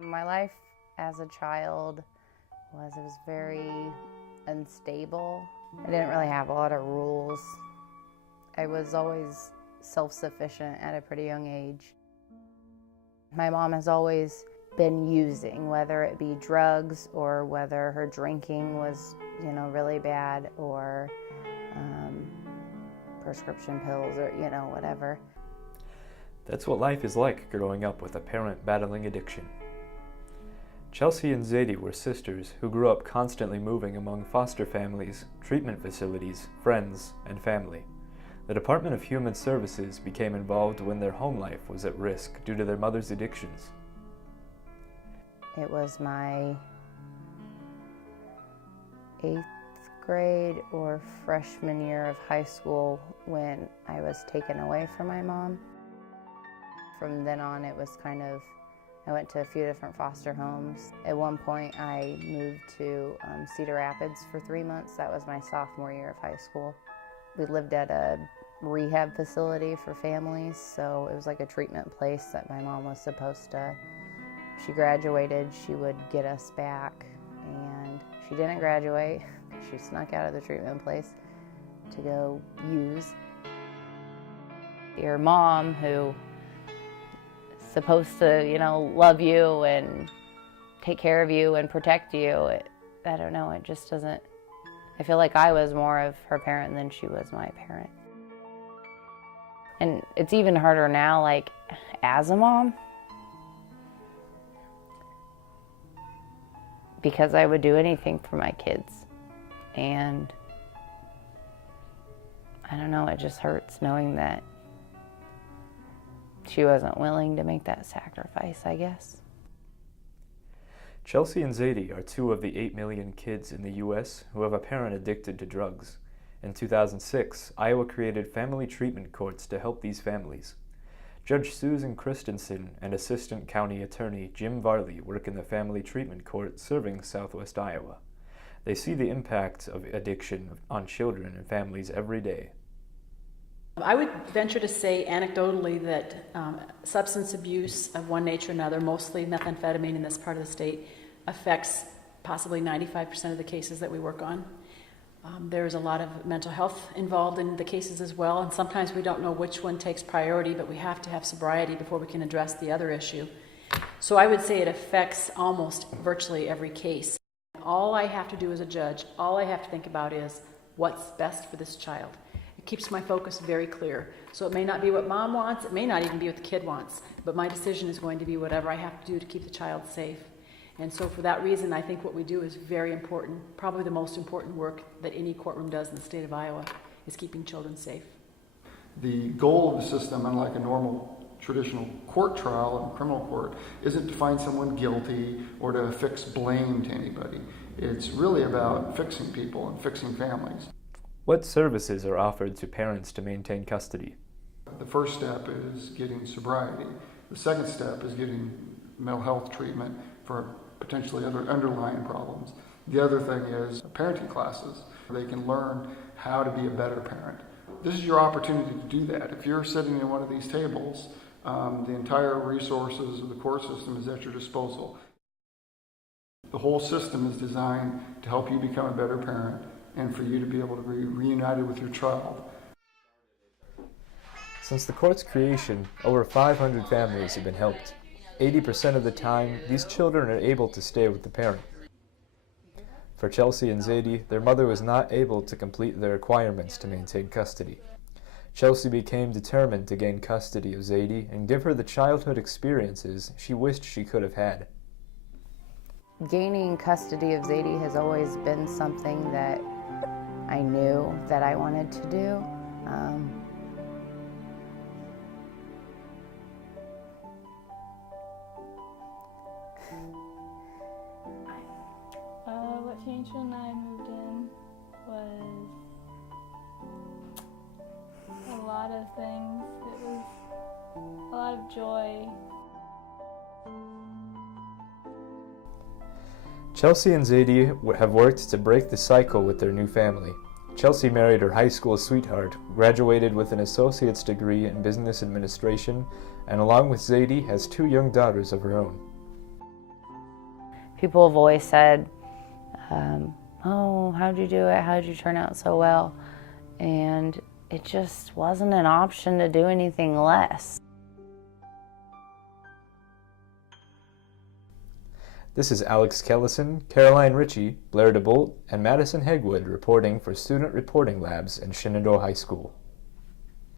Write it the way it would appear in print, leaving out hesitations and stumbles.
My life as a child was very unstable. I didn't really have a lot of rules. I was always self-sufficient at a pretty young age. My mom has always been using, whether it be drugs or whether her drinking was, really bad, or prescription pills, or, whatever. That's what life is like growing up with a parent battling addiction. Chelsea and Zadie were sisters who grew up constantly moving among foster families, treatment facilities, friends, and family. The Department of Human Services became involved when their home life was at risk due to their mother's addictions. It was my 8th grade or freshman year of high school when I was taken away from my mom. From then on, it was I went to a few different foster homes. At one point, I moved to Cedar Rapids for 3 months. That was my sophomore year of high school. We lived at a rehab facility for families, so it was like a treatment place that my mom was supposed to. She graduated, she would get us back, and she didn't graduate. She snuck out of the treatment place to go use. Your mom, who supposed to, love you and take care of you and protect you. I don't know, it just doesn't, I feel like I was more of her parent than she was my parent. And it's even harder now, as a mom, because I would do anything for my kids. And I don't know, it just hurts knowing that she wasn't willing to make that sacrifice, I guess. Chelsea and Zadie are 2 of the 8 million kids in the U.S. who have a parent addicted to drugs. In 2006, Iowa created family treatment courts to help these families. Judge Susan Christensen and Assistant County Attorney Jim Varley work in the family treatment court serving Southwest Iowa. They see the impact of addiction on children and families every day. I would venture to say anecdotally that substance abuse of one nature or another, mostly methamphetamine in this part of the state, affects possibly 95% of the cases that we work on. There's a lot of mental health involved in the cases as well, and sometimes we don't know which one takes priority, but we have to have sobriety before we can address the other issue. So I would say it affects almost virtually every case. All I have to do as a judge, all I have to think about is what's best for this child. It keeps my focus very clear. So it may not be what mom wants, it may not even be what the kid wants, but my decision is going to be whatever I have to do to keep the child safe. And so for that reason, I think what we do is very important. Probably the most important work that any courtroom does in the state of Iowa is keeping children safe. The goal of the system, unlike a normal traditional court trial in a criminal court, isn't to find someone guilty or to affix blame to anybody. It's really about fixing people and fixing families. What services are offered to parents to maintain custody? The first step is getting sobriety. The second step is getting mental health treatment for potentially other underlying problems. The other thing is parenting classes. They can learn how to be a better parent. This is your opportunity to do that. If you're sitting in one of these tables, the entire resources of the court system is at your disposal. The whole system is designed to help you become a better parent and for you to be able to be reunited with your child. Since the court's creation, over 500 families have been helped. 80% of the time, these children are able to stay with the parent. For Chelsea and Zadie, their mother was not able to complete the requirements to maintain custody. Chelsea became determined to gain custody of Zadie and give her the childhood experiences she wished she could have had. Gaining custody of Zadie has always been something that I knew that I wanted to do. What changed when I moved in was a lot of things. It was a lot of joy. Chelsea and Zadie have worked to break the cycle with their new family. Chelsea married her high school sweetheart, graduated with an associate's degree in business administration, and along with Zadie has 2 young daughters of her own. People have always said, oh, how'd you do it? How'd you turn out so well? And it just wasn't an option to do anything less. This is Alex Kellison, Caroline Ritchie, Blair DeBolt, and Madison Hegwood reporting for Student Reporting Labs in Shenandoah High School.